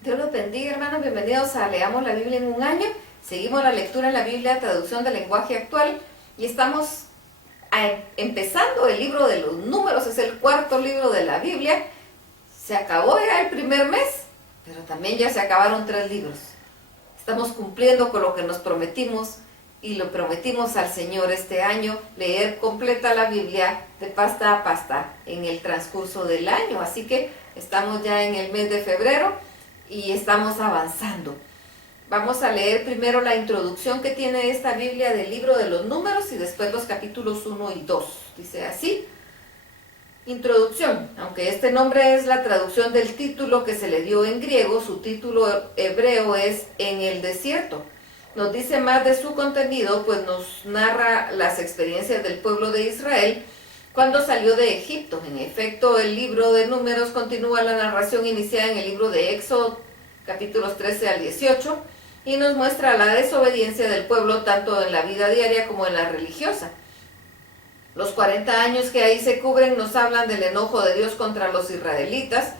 Dios los bendiga, hermanos. Bienvenidos a Leamos la Biblia en un año. Seguimos la lectura en la Biblia, traducción del lenguaje actual, y estamos empezando el libro de los números. Es el cuarto libro de la Biblia. Se acabó ya el primer mes, pero también ya se acabaron 3 libros. Estamos cumpliendo con lo que nos prometimos y lo prometimos al Señor este año, leer completa la Biblia de pasta a pasta en el transcurso del año. Así que estamos ya en el mes de febrero y estamos avanzando. Vamos a leer primero la introducción que tiene esta Biblia del libro de los números y después los capítulos 1 y 2. Dice así: Introducción. Aunque este nombre es la traducción del título que se le dio en griego, su título hebreo es En el desierto. Nos dice más de su contenido, pues nos narra las experiencias del pueblo de Israel cuando salió de Egipto. En efecto, el libro de Números continúa la narración iniciada en el libro de Éxodo, capítulos 13 al 18, y nos muestra la desobediencia del pueblo tanto en la vida diaria como en la religiosa. Los 40 años que ahí se cubren nos hablan del enojo de Dios contra los israelitas.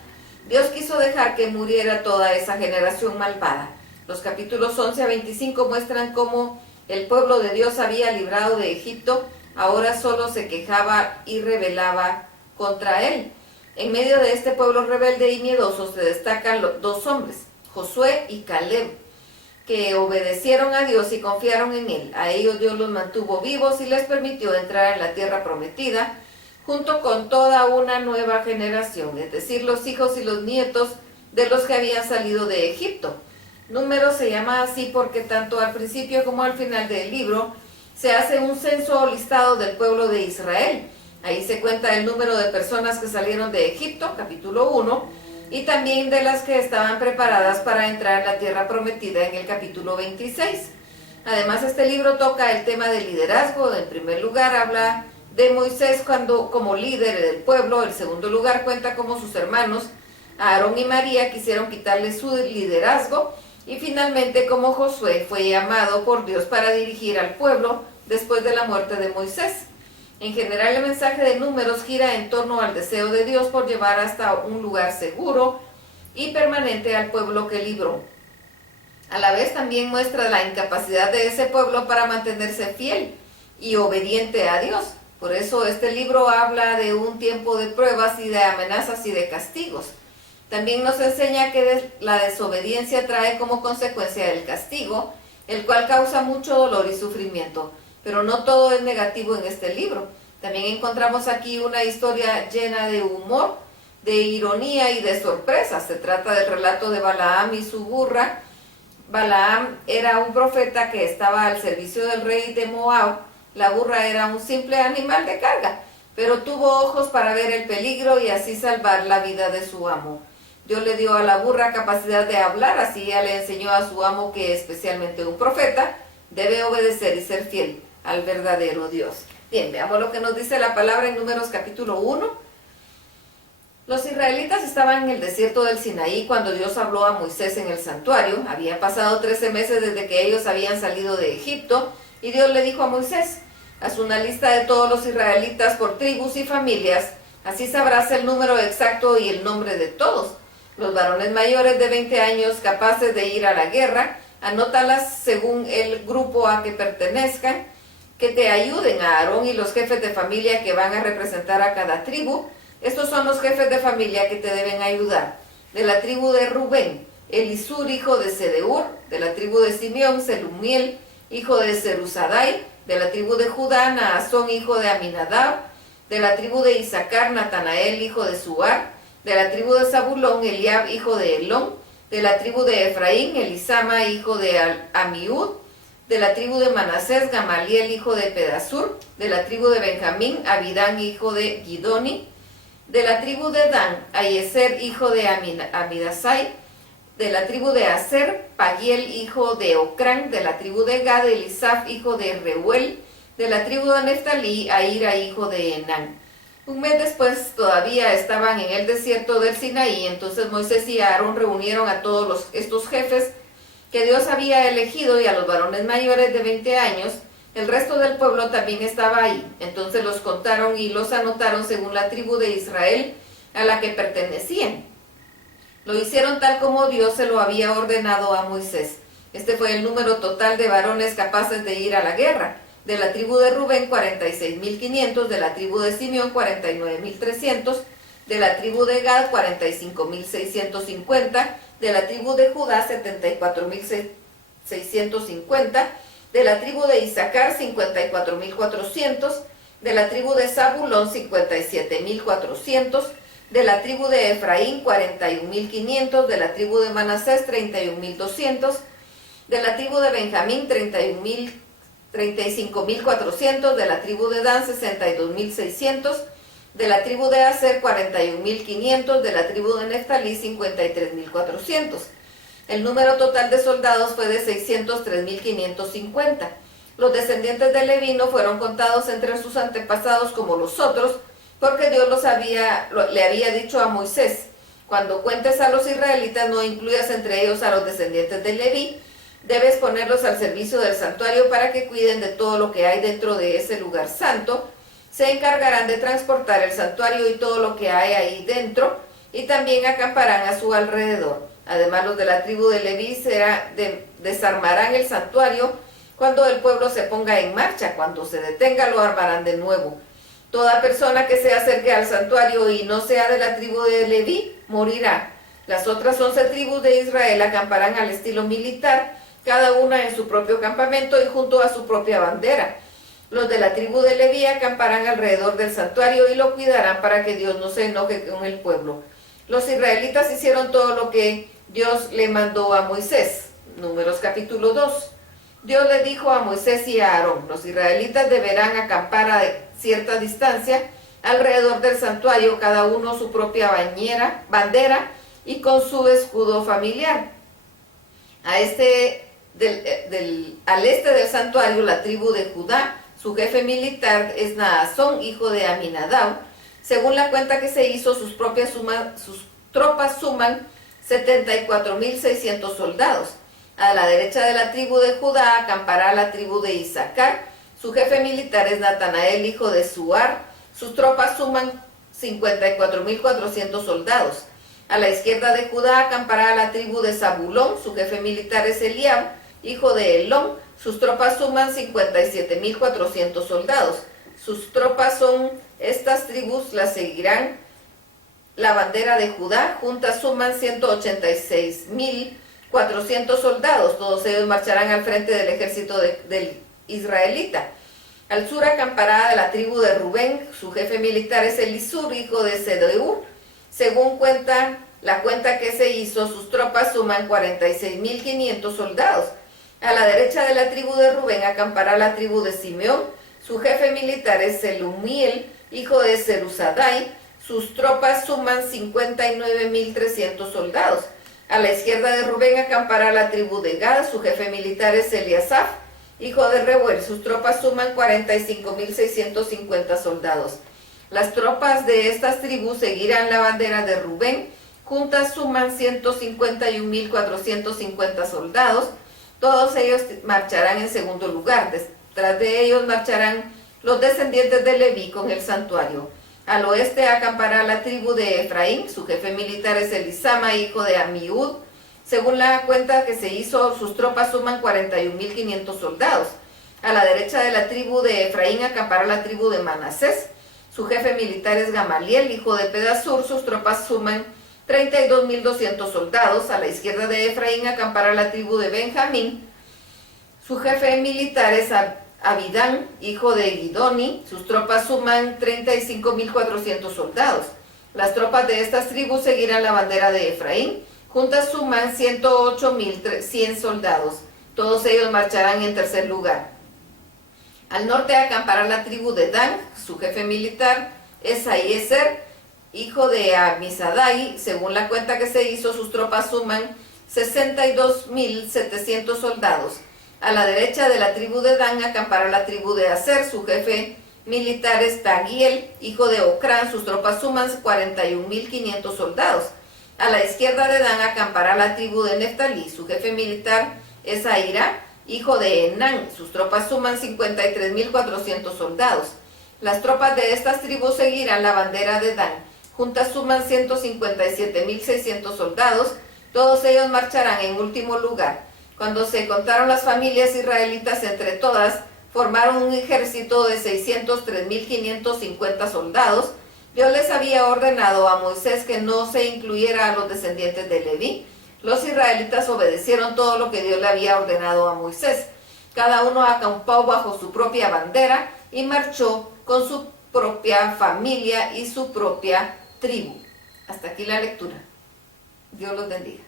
Dios quiso dejar que muriera toda esa generación malvada. Los capítulos 11 a 25 muestran cómo el pueblo de Dios había librado de Egipto, ahora solo se quejaba y rebelaba contra él. En medio de este pueblo rebelde y miedoso se destacan 2 hombres, Josué y Caleb, que obedecieron a Dios y confiaron en él. A ellos Dios los mantuvo vivos y les permitió entrar en la tierra prometida, junto con toda una nueva generación, es decir, los hijos y los nietos de los que habían salido de Egipto. Números se llama así porque tanto al principio como al final del libro se hace un censo o listado del pueblo de Israel. Ahí se cuenta el número de personas que salieron de Egipto, capítulo 1, y también de las que estaban preparadas para entrar en la tierra prometida en el capítulo 26. Además, este libro toca el tema del liderazgo. En primer lugar, habla de Moisés como líder del pueblo. En segundo lugar, cuenta cómo sus hermanos, Aarón y María, quisieron quitarle su liderazgo. Y finalmente, cómo Josué fue llamado por Dios para dirigir al pueblo después de la muerte de Moisés. En general, el mensaje de Números gira en torno al deseo de Dios por llevar hasta un lugar seguro y permanente al pueblo que libró. A la vez también muestra la incapacidad de ese pueblo para mantenerse fiel y obediente a Dios. Por eso este libro habla de un tiempo de pruebas y de amenazas y de castigos. También nos enseña que la desobediencia trae como consecuencia el castigo, el cual causa mucho dolor y sufrimiento. Pero no todo es negativo en este libro. También encontramos aquí una historia llena de humor, de ironía y de sorpresas. Se trata del relato de Balaam y su burra. Balaam era un profeta que estaba al servicio del rey de Moab. La burra era un simple animal de carga, pero tuvo ojos para ver el peligro y así salvar la vida de su amo. Dios le dio a la burra capacidad de hablar, así ella le enseñó a su amo que especialmente un profeta debe obedecer y ser fiel al verdadero Dios. Bien, veamos lo que nos dice la palabra en Números capítulo 1. Los israelitas estaban en el desierto del Sinaí cuando Dios habló a Moisés en el santuario. Habían pasado 13 meses desde que ellos habían salido de Egipto y Dios le dijo a Moisés: haz una lista de todos los israelitas por tribus y familias, así sabrás el número exacto y el nombre de todos. Los varones mayores de 20 años capaces de ir a la guerra, anótalas según el grupo a que pertenezcan, que te ayuden a Aarón y los jefes de familia que van a representar a cada tribu. Estos son los jefes de familia que te deben ayudar. De la tribu de Rubén, Elisur, hijo de Sedeur; de la tribu de Simeón, Selumiel, hijo de Zerusadai; de la tribu de Judá, Naasón, hijo de Aminadab; de la tribu de Isaacar, Natanael, hijo de Suar; de la tribu de Zabulón, Eliab, hijo de Elón; de la tribu de Efraín, Elisama, hijo de Amiud; de la tribu de Manasés, Gamaliel, hijo de Pedasur; de la tribu de Benjamín, Abidán, hijo de Gidoni; de la tribu de Dan, Ayeser, hijo de Amidasai; de la tribu de Aser, Pagiel, hijo de Ocrán; de la tribu de Gad, Elisaf, hijo de Reuel; de la tribu de Neftalí, Ahira, hijo de Enán. Un mes después todavía estaban en el desierto del Sinaí. Entonces Moisés y Aarón reunieron a todos estos jefes que Dios había elegido y a los varones mayores de 20 años. El resto del pueblo también estaba ahí. Entonces los contaron y los anotaron según la tribu de Israel a la que pertenecían. Lo hicieron tal como Dios se lo había ordenado a Moisés. Este fue el número total de varones capaces de ir a la guerra. De la tribu de Rubén, 46.500, de la tribu de Simeón, 49.300, de la tribu de Gad, 45.650, de la tribu de Judá, 74.650, de la tribu de Isaacar, 54.400, de la tribu de Zabulón, 57.400, de la tribu de Efraín, 41.500, de la tribu de Manasés, 31.200, de la tribu de Benjamín, 35.400, de la tribu de Dan, 62.600, de la tribu de Aser, 41.500, de la tribu de Neftalí, 53.400. El número total de soldados fue de 603.550. Los descendientes de Leví no fueron contados entre sus antepasados como los otros, porque Dios le había dicho a Moisés: cuando cuentes a los israelitas, no incluyas entre ellos a los descendientes de Leví, debes ponerlos al servicio del santuario para que cuiden de todo lo que hay dentro de ese lugar santo. Se encargarán de transportar el santuario y todo lo que hay ahí dentro, y también acamparán a su alrededor. Además, los de la tribu de Leví desarmarán el santuario cuando el pueblo se ponga en marcha. Cuando se detenga, lo armarán de nuevo. Toda persona que se acerque al santuario y no sea de la tribu de Leví, morirá. Las otras 11 tribus de Israel acamparán al estilo militar, cada una en su propio campamento y junto a su propia bandera. Los de la tribu de Leví acamparán alrededor del santuario y lo cuidarán para que Dios no se enoje con el pueblo. Los israelitas hicieron todo lo que Dios le mandó a Moisés. Números capítulo 2. Dios le dijo a Moisés y a Aarón: los israelitas deberán acampar a cierta distancia alrededor del santuario, cada uno su propia bandera y con su escudo familiar. Al este del santuario, la tribu de Judá, su jefe militar es Naasón, hijo de Aminadab. Según la cuenta que se hizo, sus tropas suman 74.600 soldados. A la derecha de la tribu de Judá acampará la tribu de Isaacar. Su jefe militar es Natanael, hijo de Suar. Sus tropas suman 54.400 soldados. A la izquierda de Judá acampará la tribu de Zabulón. Su jefe militar es Eliab, hijo de Elón. Sus tropas suman 57.400 soldados. Sus tropas son estas tribus, las seguirán la bandera de Judá. Juntas suman 186.400 soldados. Todos ellos marcharán al frente del ejército del israelita. Al sur acampará la tribu de Rubén. Su jefe militar es Elisur, hijo de Sedeur. Según la cuenta que se hizo, sus tropas suman 46.500 soldados. A la derecha de la tribu de Rubén acampará la tribu de Simeón. Su jefe militar es Selumiel, hijo de Zerusadai. Sus tropas suman 59.300 soldados. A la izquierda de Rubén acampará la tribu de Gad. Su jefe militar es Eliasaf, hijo de Reuel. Sus tropas suman 45.650 soldados. Las tropas de estas tribus seguirán la bandera de Rubén. Juntas suman 151.450 soldados. Todos ellos marcharán en segundo lugar. Detrás de ellos marcharán los descendientes de Leví con el santuario. Al oeste acampará la tribu de Efraín. Su jefe militar es Elisama, hijo de Amiud. Según la cuenta que se hizo, sus tropas suman 41.500 soldados. A la derecha de la tribu de Efraín acampará la tribu de Manasés. Su jefe militar es Gamaliel, hijo de Pedasur. Sus tropas suman 32.200 soldados. A la izquierda de Efraín acampará la tribu de Benjamín. Su jefe militar es Abidán, hijo de Gidoni. Sus tropas suman 35.400 soldados. Las tropas de estas tribus seguirán la bandera de Efraín. Juntas suman 108.100 soldados. Todos ellos marcharán en tercer lugar. Al norte acampará la tribu de Dan. Su jefe militar es Ahiezer, hijo de Amisadai. Según la cuenta que se hizo, sus tropas suman 62.700 soldados. A la derecha de la tribu de Dan acampará la tribu de Aser. Su jefe militar es Pagiel, hijo de Ocrán. Sus tropas suman 41.500 soldados. A la izquierda de Dan acampará la tribu de Neftalí. Su jefe militar es Aira, hijo de Enán. Sus tropas suman 53.400 soldados. Las tropas de estas tribus seguirán la bandera de Dan. juntas suman 157.600 soldados, todos ellos marcharán en último lugar. Cuando se contaron las familias israelitas entre todas, formaron un ejército de 603.550 soldados. Dios les había ordenado a Moisés que no se incluyera a los descendientes de Leví. Los israelitas obedecieron todo lo que Dios le había ordenado a Moisés. Cada uno acampó bajo su propia bandera y marchó con su propia familia y su propia tribu. Hasta aquí la lectura. Dios los bendiga.